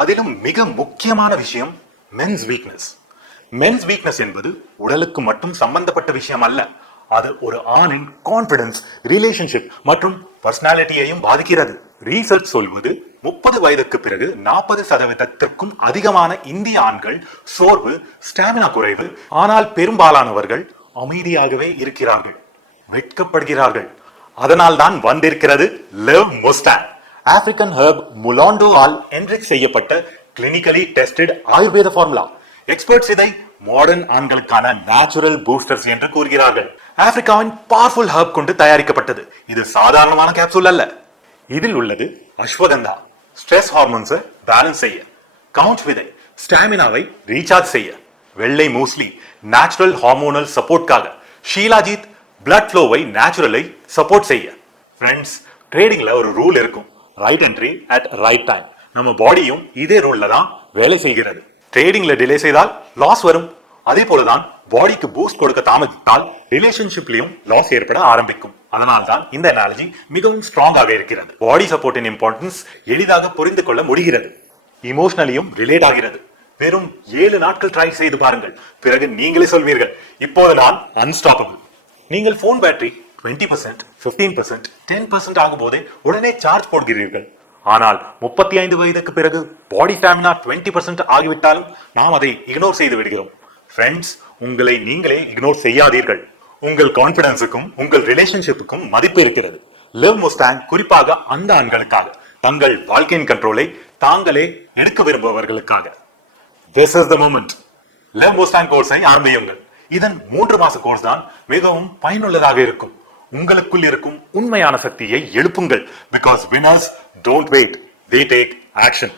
அதிலும் மிக முக்கியமான விஷயம் மென்ஸ் வீக்னஸ். மென்ஸ் வீக்னஸ் என்பது உடலுக்கு மட்டும் சம்பந்தப்பட்ட விஷயம் அல்ல. அது ஒரு ஆணின் கான்பிடன்ஸ், ரிலேஷன்ஷிப் மற்றும் பர்சனாலிட்டியையும் பாதிக்கிறது. ரீசர்ச் சொல்வது 30 வயதுக்கு பிறகு 40% அதிகமான இந்திய ஆண்கள் சோர்வு, ஸ்டாமினா குறைவு. ஆனால் பெரும்பாலானவர்கள் அமைதியாகவே இருக்கிறார்கள், வெட்கப்படுகிறார்கள். அதனால் தான் வந்திருக்கிறது லிவ் முஸ்டாங். ஆப்பிரிக்கன் ஹெர்ப் முலாண்டோ ஆல் என்ரிச் செய்யப்பட்ட clinically tested Ayurveda formula. Experts இதை மாடர்ன் ஆண்களுக்கான நேச்சுரல் பூஸ்டர்ஸ் என்று கூறுகிறார்கள். ஆப்பிரிக்காவின் பவர்ஃபுல் ஹெர்ப் கொண்டு தயாரிக்கப்பட்டது. இது சாதாரணமான கேப்சூல் அல்ல. இதில் உள்ளது அஸ்வகந்தா, ஸ்ட்ரெஸ் ஹார்மோன்ஸை பேலன்ஸ் செய்ய. கவுண்ட் விதை, ஸ்டாமினாவை ரீசார்ஜ் செய்ய. வெள்ளை மூஸ்லி, நேச்சுரல் ஹார்மோனல் சப்போர்ட்காக. ஷீலாஜித், பிளட் ஃப்ளோவை நேச்சுரலை சப்போர்ட் செய்ய. ஃப்ரெண்ட்ஸ், ட்ரேடிங்ல ஒரு ரூல் இருக்கும், right entry at right time. நம்ம பாடியும் இதே ரூல்ல தான் வேலை செய்கிறது. ட்ரேடிங்ல டிலே செய்தால் லாஸ் வரும். அதே போலதான் பாடிக்கு பூஸ்ட் கொடுக்க தாமதித்தால் ரிலேஷன்ஷிப்லயும் லாஸ் ஏற்பட ஆரம்பிக்கும். அதனால்தான் இந்த அனாலஜி மிகவும் ஸ்ட்ராங்காக இருக்கிறது. பாடி சப்போர்ட்டின் இம்பார்ட்டன்ஸ் எளிதாக புரிந்து கொள்ள முடிகிறது. இமோஷனலியும் ரிலேட் ஆகிறது. வெறும் 7 நாட்கள் ட்ரை செய்து பாருங்கள், பிறகு நீங்களே சொல்வீர்கள், இப்போது நான் அன்ஸ்டாப்பபிள். நீங்கள் போன் பேட்டரி 20%, 15%, 10% ஆகும் போதே உடனே சார்ஜ் போடுகிறீர்கள். ஆனால் 35 வயதுக்கு பிறகு பாடி ஸ்டாமினா 20% ஆகிவிட்டாலும் நாம் அதை இக்னோர் செய்து விடுகிறோம். ஃப்ரெண்ட்ஸ், உங்களை நீங்களே இக்னோர் செய்யாதீர்கள். உங்கள் கான்பிடன்ஸுக்கும் உங்கள் ரிலேஷன்ஷிப்புக்கும் மதிப்பு இருக்கிறது. லிவ் முஸ்டாங் குறிப்பாக அந்த ஆண்களுக்காக, தங்கள் வாழ்க்கையின் கண்ட்ரோலை தாங்களே எடுக்க விரும்புபவர்களுக்காக. This is the moment. Live Mustang கோர்ஸை ஆரம்பியுங்கள். இதன் 3 மாச கோர்ஸ் தான் மிகவும் பயனுள்ளதாக இருக்கும். உங்களுக்குள் இருக்கும் உண்மையான சக்தியை எழுப்புங்கள். Because winners don't wait, they take action.